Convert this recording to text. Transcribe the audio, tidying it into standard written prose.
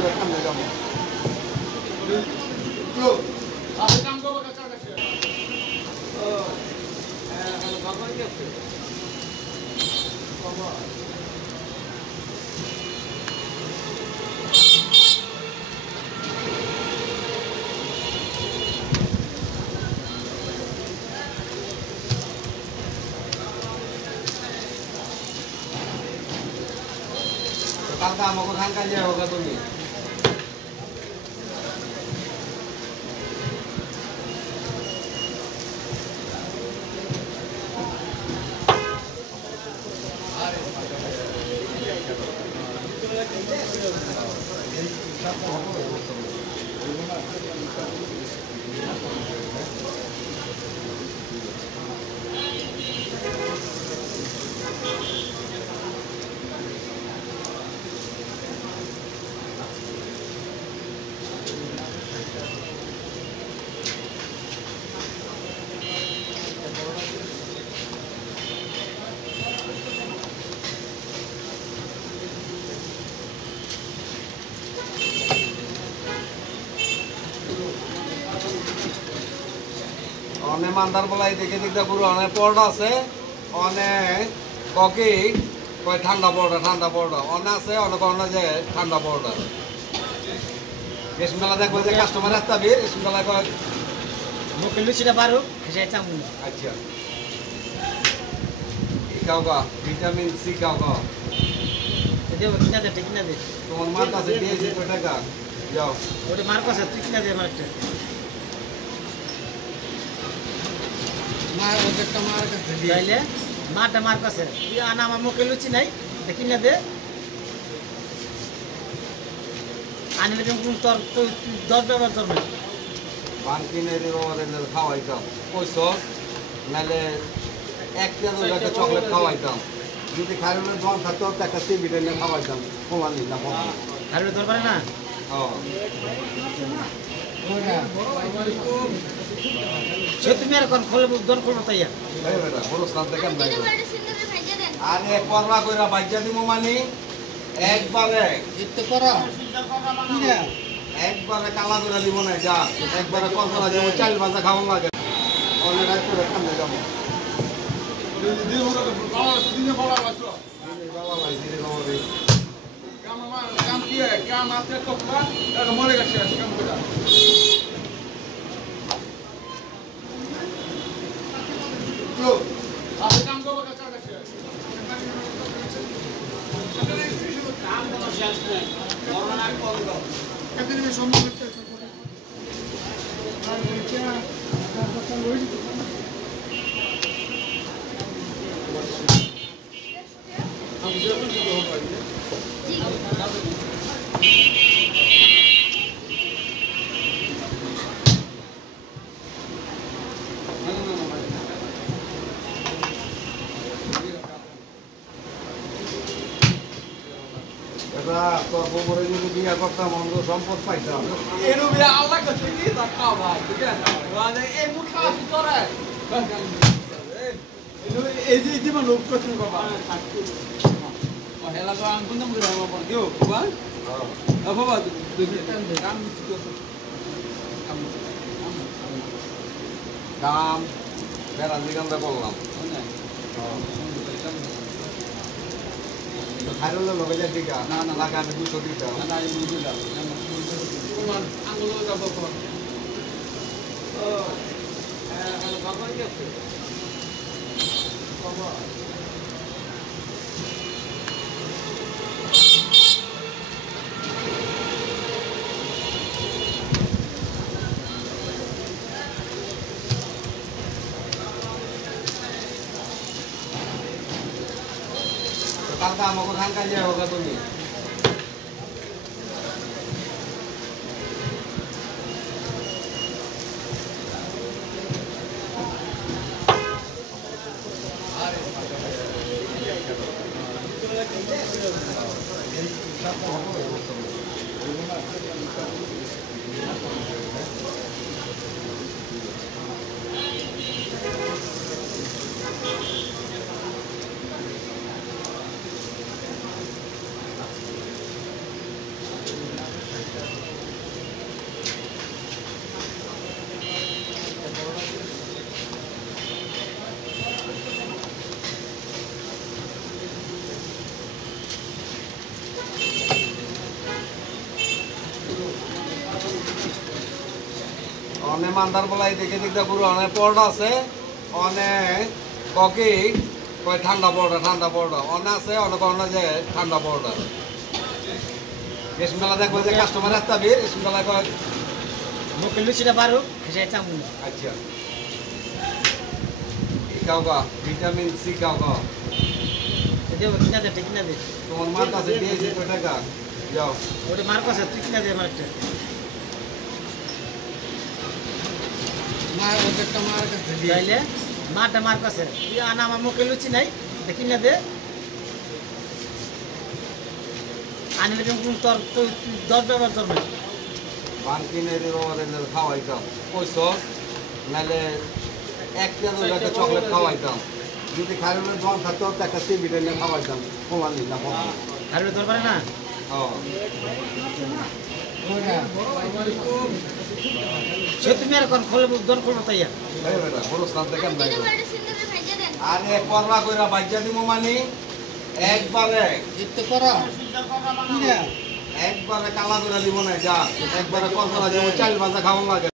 করে সামনে যাবো কালকে আমাকে ধান কাজে হোক তুমি অনেক মান্দার বলাই দেখে দেখতে পুরো অনেক পরোটা আছে অনেক ককি কয় ঠান্ডা পরোটা অনেক আছে অনেক অন্য জায়গায় ঠান্ডা পরোটা মেলা দেখবো যে কাস্টমার একটা বীর মেলা কয় মুখে লুচিটা পারো সেটা আচ্ছা খাও গা ভিটামিন সি খাও গা দেবো কিনা দে কিনা দে তোমার মার কাছে দিয়েছি তো টাকা যাও ওটা মার কাছে তুই কিনা দে আমার একটা মার ওদেরটা মার কাছে দিলে মারটা মার কাছে তুই আনা আমার মুখে লুচি নাই দেখি না দে আনলে তুমি তোর দর ব্যবহার করবে পান কিনে দিব ওদের খাওয়াইতাম পয়সা নাহলে এক একটা চকলেট খাওয়াইতাম যদি খাইলে দম থাকতো একটা সিবিটা নিয়ে খাওয়াইতাম কমান নিতাম খাইলে দরকার না সে তুমি আর কোন খোলে দর করবো তাইয়া আরে করলা কইরা বাজ্যা দিব মানে একবারে একবারে কালা করে দিব না যা একবারে কলকলা দিব চাল ভাজা খাওয়া লাগে অনেক রাত করে সামনে যাবো তোর গোবরে যদি বিয়া করতাম অন্ধ সম্পদ পাইতাম এর বিয়া আল্লাহ কাছে কি তা খাওয়া ঠিক আছে মানে এই মুখ খাওয়া কি করে এই যে জীবন লোক করতে বাবা হেলা তো আম কোন নম্বরে বাবা দিও বাবা বাবা কাম কাম বেড়া জিগানটা করলাম খাইলে লগে যায় টিকা না না লাগে আমি 200 দিতাম না আমি বুঝলাম তোমার আঙ্গুল যাব কোন বাবা কি আছে বাবা কালকে আমাকে ধান কাজে হোক তুমি অনেক মান্দার বলাই দেখে দেখতে পুরো অনেক পরোটা আছে অনেক ককি কয় ঠান্ডা পরোটা অনেক আছে অনেক অনেক জায়গায় ঠান্ডা পরোটা রেশম মেলা দেখবো যে কাস্টমার একটা বীর রেশম মেলা কয় মুখে লুচিটা পারো সে চামু আচ্ছা খাও গা ভিটামিন সি খাও গা দেবো কিনা দে ঠিক কিনা দে তোমার মার কাছে দিয়েছি তো টাকা যাও ওটা মার কাছে তুই কিনা দে আমার একটা মার ওদেরটা মার কাছে দিয়ে তাইলে মারটা মার কাছে তুই আনা আমার মুখে লুচি নাই কিনা দে আনলে কিন্তু তোর দর ব্যবহার তোর নাই পান কিনে দিব ওদের খাওয়াইতাম পয়সা নাহলে এক পেঁয়াজ একটা চকলেট খাওয়াইতাম যদি খাইলে দোয়ান থাকতো তো একটা সিবিট এনে খাওয়াইতাম কমান নিলাম আর তোর পারে না সে তুমি আর কোন খোলে দর করবো তাইয়া আরে করলা কইরা বাজ্যা দিব মানে একবারে একটু করা একবারে কালা করে দিব না যা একবারে কলকলা দিব চাল ভাজা খাওয়া লাগে